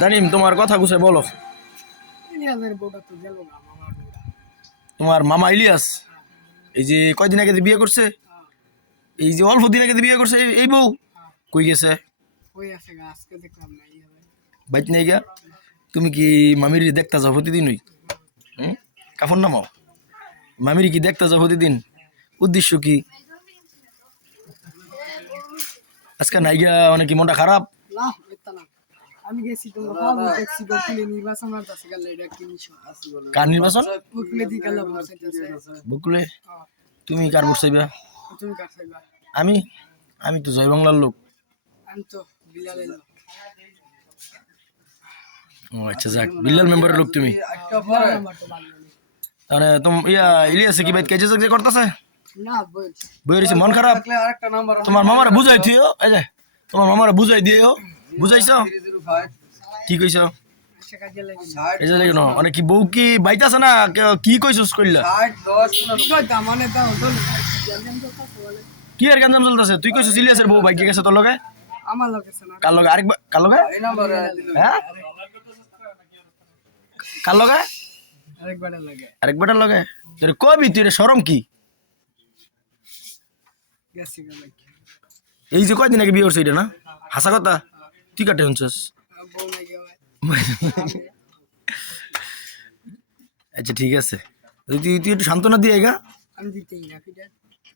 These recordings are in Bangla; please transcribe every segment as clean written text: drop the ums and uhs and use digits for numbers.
জানিম তোমার কথা গুছে বলো। তোমার মামা ইলিয়াস এই যে কয়দিন আগে যে বিয়ে করছে, এই যে অল্প দিন আগে যে বিয়ে করছে এই বউ কই গেছে? বাইত নাই গা? তুমি কি মামির দেখতা যাও প্রতিদিনই? কাফর নামাও, মামির কি দেখতা যাও প্রতিদিন? উদ্দেশ্য কি? আজকে নাই গা মানে কি মনটা খারাপ? আমি গেছি তোমার ট্যাক্সি বকুলে নির্বাচন আছে গেল এটা কি নিছো কার নির্বাচন? বকুলে দি গেল বসাইতেছে বকুলে। তুমি কার ভোট চাইবা? তুমি কার চাইবা? আমি আমি তো জয় বাংলার লোক। আমি তো বিলালের লোক। ও আচ্ছা, যাক, বিল্লাল মেম্বারের লোক তুমি। মানে ইলিয়াসে কি বাইত কাজে যে করতেছে না বইয়েছে মন খারাপ? তোমার মামারা বুঝাই দিও, এই যে তোমার মামারা বুঝাই দিও। বুঝাইছো? কি কইছো? এই যে দেখো মানে কি বউ কি বাইতে আছে না কি কইছস কইলা? কি আর গাঞ্জাম চলতেছে? তুই কইছস ইলিয়াসের বউ বাইকে গেছে তোর লগে? আমার লোক আছে না। কার লগে? আরেকবার কার লগে? হ্যাঁ কার লগে? আরেকবারের লাগে। আরেকবারের লগে? তোর কবি তুই রে শরম কি? গেছি গেল এই যে কয়দিন আগে বিয়ে করছে এটা না হাসা কথা? তুই কাটে শুনছস? বউ নাই গে। আচ্ছা ঠিক আছে, তুই তুই একটু সান্ত্বনা দিয়ে গা। আমি দিতেই না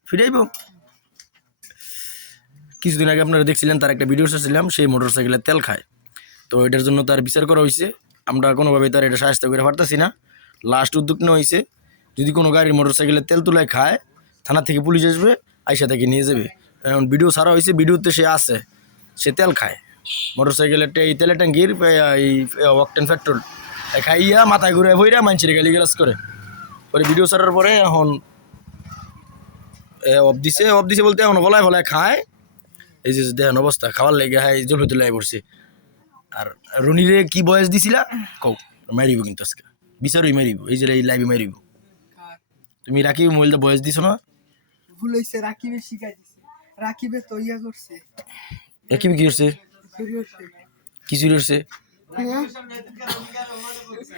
ফিরাইব। কিছুদিন আগে আপনারা দেখছিলেন তার একটা ভিডিও ছিলাম, সেই মোটর সাইকেলের তেল খায়। তো এটার জন্য তার বিচার করা হয়েছে। আমরা কোনোভাবে তার এটা সাহায্য করে পারতেছি না। লাস্ট উদ্যোগ নেওয়া হয়েছে, যদি কোনো গাড়ির মোটর সাইকেলের তেল তুলায় খায় থানা থেকে পুলিশ আসবে, আইসা তাকে নিয়ে যাবে। এখন ভিডিও ছাড়া হয়েছে, ভিডিওতে সে আছে, সে তেল খায় মোটর সাইকেলের এই তেলের ট্যাঙ্কির এই অকটেন পেট্রোল খাইয়া মাথায় ঘুরে বইরা মানুষের গালি গালাজ করে। পরে ভিডিও ছাড়ার পরে এখন অফ দিছে বলতে এখন গলায় ফলায় খায়। এই যে দেখেন অবস্থা, খাওয়ার লেগে হ্যাঁ জমি তুলে পড়ছে। আর রনিরে কি বয়স দিছিলা কও? মারিব কিন্তু আজকে বিচারই মারিব, এই যে এই লাইভে মারিব। তুমি রাকিব মোবাইলটা বয়স দিছো না? ভুল হইছে, রাকিবে শিখাই দিছে। রাকিবে তো ইয়া করছে। রাকিব কি করছে? কি চুরি করছে?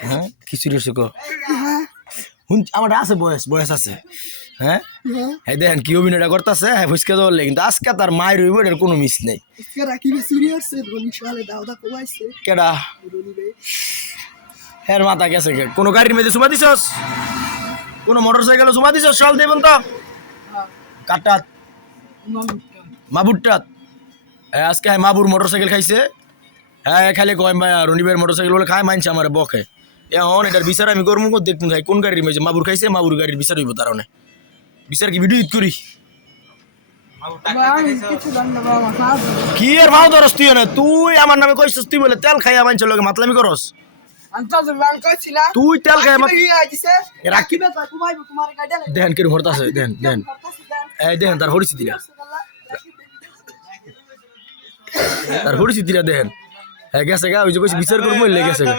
হ্যাঁ কি চুরি করছে ক? আমার আছে বয়স আছে। হ্যাঁ হ্যাঁ দেখেন কি অভিনয়টা করতেছে, হ্যাঁ ফুসকে ধরলে কিন্তু আজকে তার মায়ের রইব, এটার কোনো মিস নেই। কেডা হ্যাঁ মাথা গেছে? কোনো গাড়ির মেয়েদের চুমা দিছস? কোনো মোটর সাইকেলে চুমা দিছস? চল দেবেন তো কাটাত মাবুরটাত আজকে হ্যাঁ মাবুর মোটর সাইকেল খাইছে। হ্যাঁ খালি কয় রনিবের মোটর সাইকেল বলে খায়, মানছে আমার বকে। এখন এটার বিচার আমি করবো দেখুন খাই কোন গাড়ির মেয়ে মাবুর খাইছে, মাবুর গাড়ির বিচার হইব। তার বিচার কি ভিডিও করি? কি আর ভাও ধরস তুই না? তুই আমার নামে কইছিস, তুই বলে তেল খাইয়া মানছে লোকে মাতলামি করস। তুই তেল খাইয়া দেখেন কিরম হরতাছে, দেন দেন এই দেখেন তার পরিস্থিতিটা, তার পরিস্থিতিটা দেখেন। হ্যাঁ গেছে গা, ওই যে বিচার করবো গেছে গা।